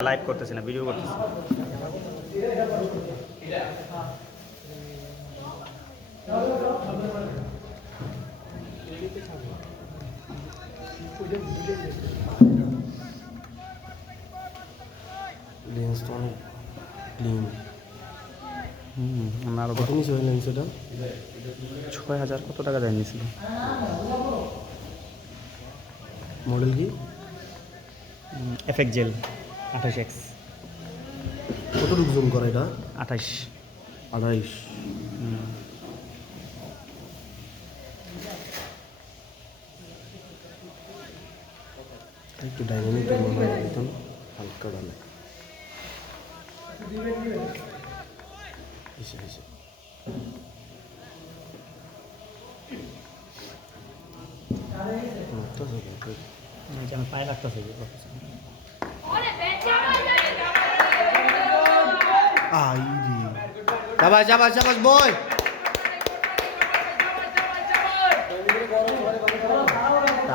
Live করতেছি না video করতেছি। লেন্সটা অনেক ক্লিন হুম আরও কত নিচে ওই লেন্স এটা? ছয় হাজার কত টাকা দেয় নিয়েছিল মডেল কি? এফেক্ট জেল আঠাশ এক্স। কতটুকু জুম করে এটা? আঠাশ। আড়াইশ একটু ডাইনামিক মনে হয় একদম হালকা ডালে। পায়ে রাখতেছি আই যাবাস যাবাস যাবাস বই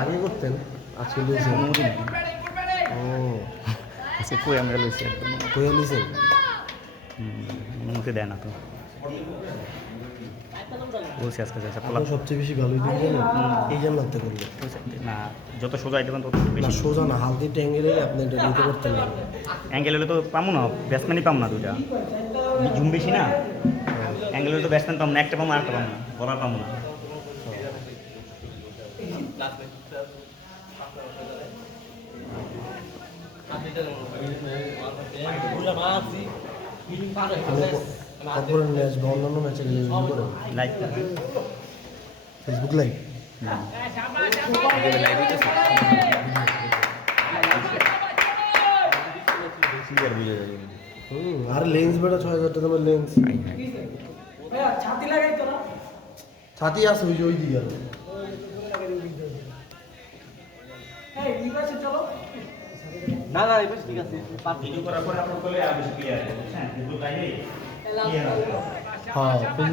আগে করতেন আজকে লিয়েছেন ও। আজকে কই আমরা লইছি একদম কইয়া লিয়েছেন হুম, মুখে দেয় না তো। বলছি আজকে যাচ্ছে আপনার সবচেয়ে বেশি ভালো দিন জানেন এই জানলাতে করলে না যত সোজা দেবেন তত না বেশি সোজা না হালকা একটু অ্যাঙ্গেলে আপনি এটা নিতে পারতেন না। অ্যাঙ্গেল হলে তো পাবো না ব্যাটসম্যানই পাবো না দুটা ঝুম বেশি না? অ্যাঙ্গেল হলে তো ব্যাটসম্যান পাবো না একটা পাবো আর একটা পাবো না বলার পাবো না। তারপরে ম্যাচ বা অন্যান্য ম্যাচের রিভিউ করে। লাইক ফেসবুক লাইভ আর লেন্স বেটা ছয় হাজার টাকা দামের লেন্স ছাতি আছে ওই যে ওই দিকে আরও। না না ঠিক আছে। ভিডিও করার পরে আপলোড করলে আর বেশি ক্লিয়ার ফেসবুক লাইভে হ্যাঁ হ্যাঁ করবেন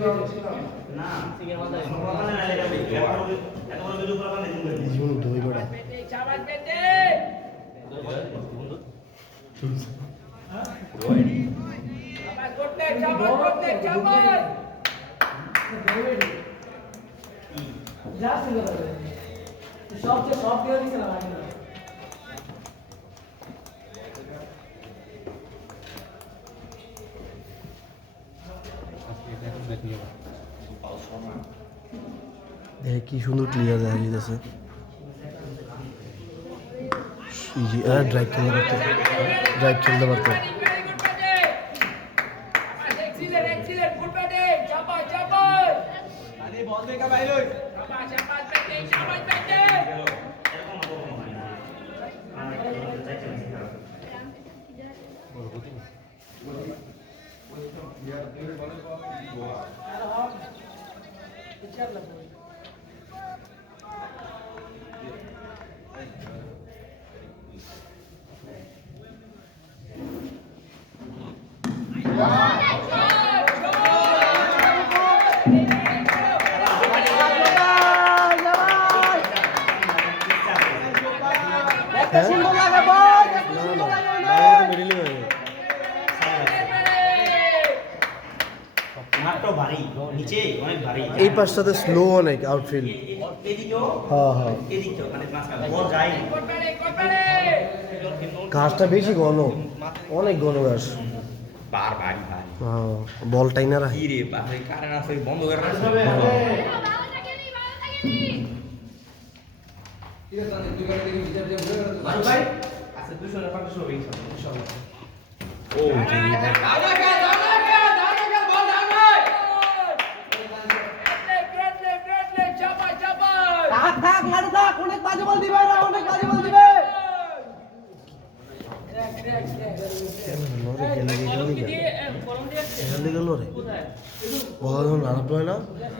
পারুন না না লেখা এত বড় ভিডিও মানে করে দিয়েছি জীবন দই বেটা আগে কি সুন্দর ক্লিয়ার দেখা যাইতেছে। ड्राइव ड्राइव चलते পাশটাতে স্লো অনেক আউটফিল্ড হ্যাঁ হ্যাঁ। না। ঘাসটা বেশি ঘন। অনেক ঘন ঘাস। বার ভারী ভারী হ্যাঁ বল টাইনা রাখে। কি রে বাপরে কারেন্ট আছে বন্ধ করে রাখছে থাক থাক মারো থাক অনেক বাজে বল দিবে এরা অনেক বাজে বল দিবে লরে গেলে গেলে এখান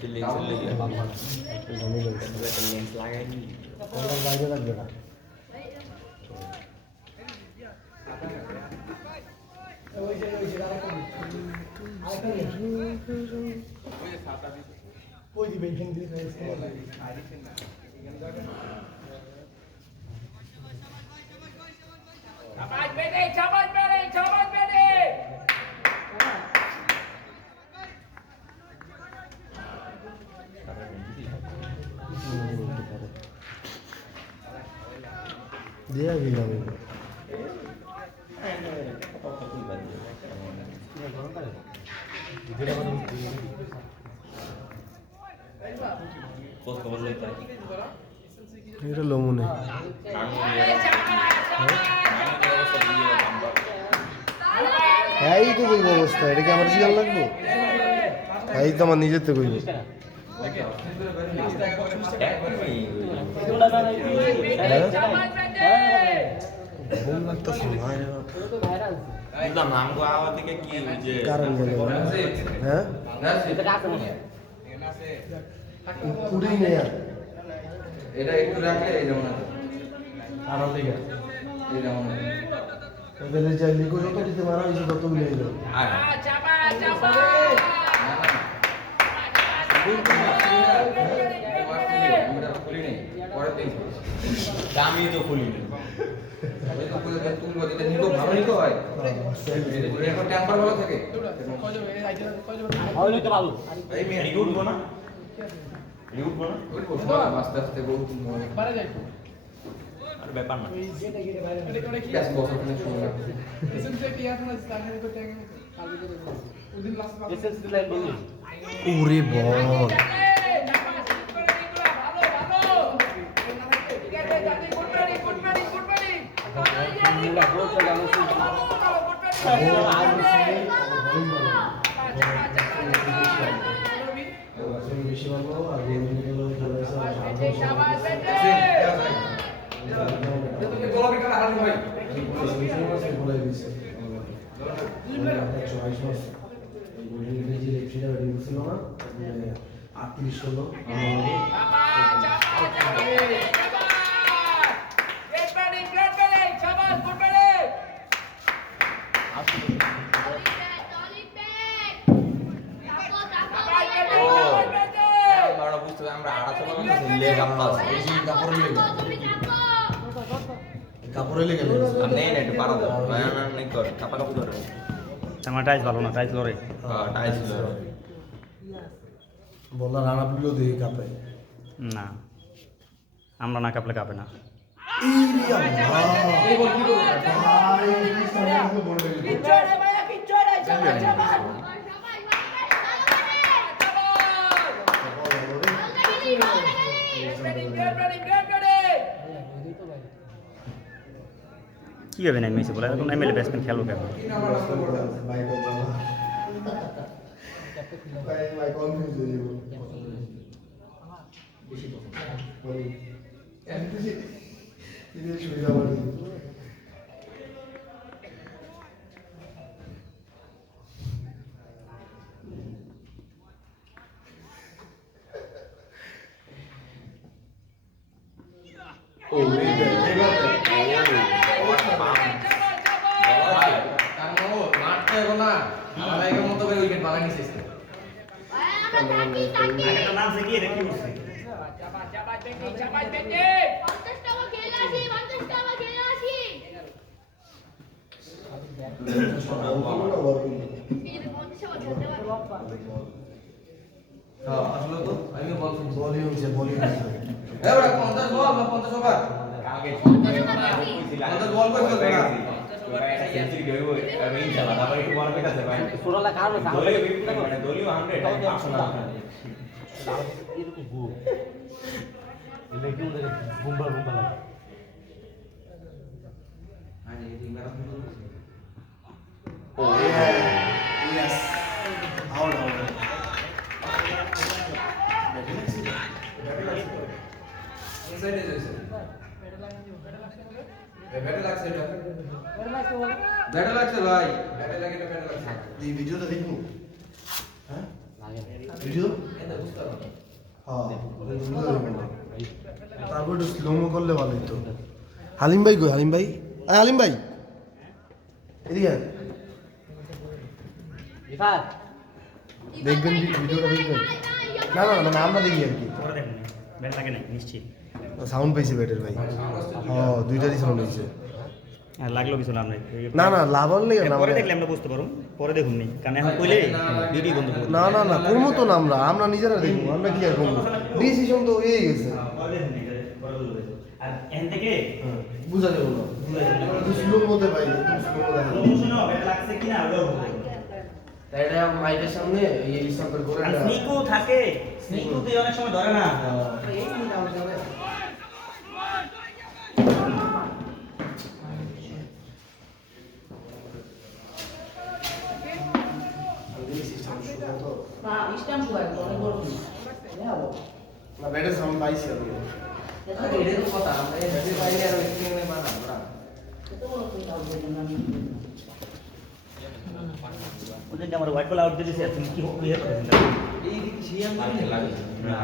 ডেলিভারি যখন ওখানে লেন্স লরে ওইটার কামানি চড়ে দেয় কি জানি ফোন কিন্তু আমার জমে যাচ্ছে লেন্স লাগাইনি আমার বাইরে রাখবে না ওই দিবে এখান দিয়ে Chamás Bene, chamás Bene, chamás Bene! দেয়া গেল আমি খোঁজ খবর এটা লমুনে এই তো কইব অবস্থা। এটা কি আমার জিগাল লাগবো? এই তো আমার নিজের তো কইব! লাগতেছে বুঝলাম নাম থেকে কি যে কারণ গেল হ্যাঁ পুরি নেই আর। এটা একটু রাখলে এই যেমন আরাম লেগে এই যেমন এদের যে লিখো যত দিতে মারা হয়েছে নেই পরের দিন দামি তো খুলি না তো তুলবো যেটা নিকো ভালো নিকো হয়। এখন টেম্পার ভালো থাকে। এই মেয়ে না? আস্তে আস্তে আর ব্যাপার না। গ্যাস বস ওখানে সময় লাগবে। আটত্রিশ ষোলো বারো বুঝতে হবে, আমরা আড়াইশো আছে বেশি কাপড় লেগে কাপড়ে লেগে নেই না একটু পারা দাও। না না নেই কর। কাপা কাপি করে আমার টাইস ভালো না টাইস লড়ে টাইস বললা রানা দিয়ে কাপে। না আমরা না কাপলে কাঁপে না। কীভাবে নেমেছে বলে? এখন এমএলএ ব্যাটসম্যান খেলব কেন? মারতে হবে না আমার একের মতো করে উইকেট বানাই নিছিস নাম সে কি রেখে উঠছে হ্যাঁ আসলে তো আমি বল বলি হচ্ছে বলি হচ্ছে এবার 50 বল 50 ওভার। আগে বল কই চলবে না সেঞ্চুরি গইব আমি ইনশাআল্লাহ তারপরে একটু বড় পেটাছে ভাই ছোটলা কারণ দলীয় বিভিন্ন মানে দলীয় 100 পার্সোনাল আরে এই মেরা ইনসাইডে যাইছে এ ব্যাটে লাগছে এটা ব্যাটে লাগছে ভাই। ব্যাটে লাগে এটা ব্যাটে লাগছে এই ভিডিওটা দেখব। হ্যাঁ? ভিডিও হ্যাঁ। তারপর একটু স্লোমো করলে ভালো হতো হালিম ভাই কই? হালিম ভাই? আয় হালিম ভাই। এদিকে দেখবেন ভিডিওটা দেখবেন। না না মানে আমরা দেখি আর কি। সাউন্ড পাইছে ব্যাটের ভাই। ও দুইটারই সাউন্ড হয়েছে আর লাগল কিছু লাভ নাই না না লাভ হলে না পরে দেখলে আমরা বুঝতে পারো পরে দেখুন নি কারণ এখন কইলে ভিডিও বন্ধ করব না না না করব তো না আমরা আমরা নিজেরা দেখব আমরা কি আর করব? ডিসিশন তো হয়ে গেছে। আর এখান থেকে বুঝা যাবে না। স্লো মতে ভাই একদম স্লো মতে প্রমোশনও লাগছে কিনা ওটাও বলব। তাই এটা মাইকের সামনে এই স্টপের করে আর স্নিকও থাকে স্নিকও। তো অনেক সময় ধরে না। না ব্যাটের সাউন্ড পাইছি আমি এটা তো কথা আমরা এই ব্যাটে বাইরে আর স্ক্রিনে বানা আমরা ওদের যে আমার হোয়াইট বল আউট দিয়ে দিছে তুমি কি ইয়ে করেছেন এই দিকে সিয়াম লাগে না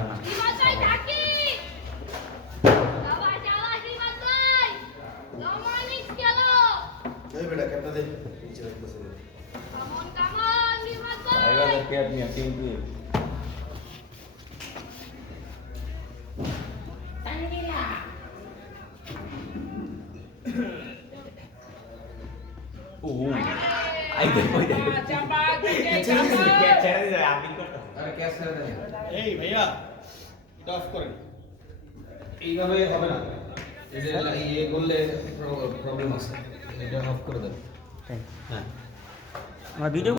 Cepat, cepat! আরে ক্যাশ ছেড়ে দেন এই ভাইয়া এটা অফ করেন এইভাবে হবে না এই ইয়ে করলে প্রবলেম আছে এটা অফ করে দেন আমার ভিডিও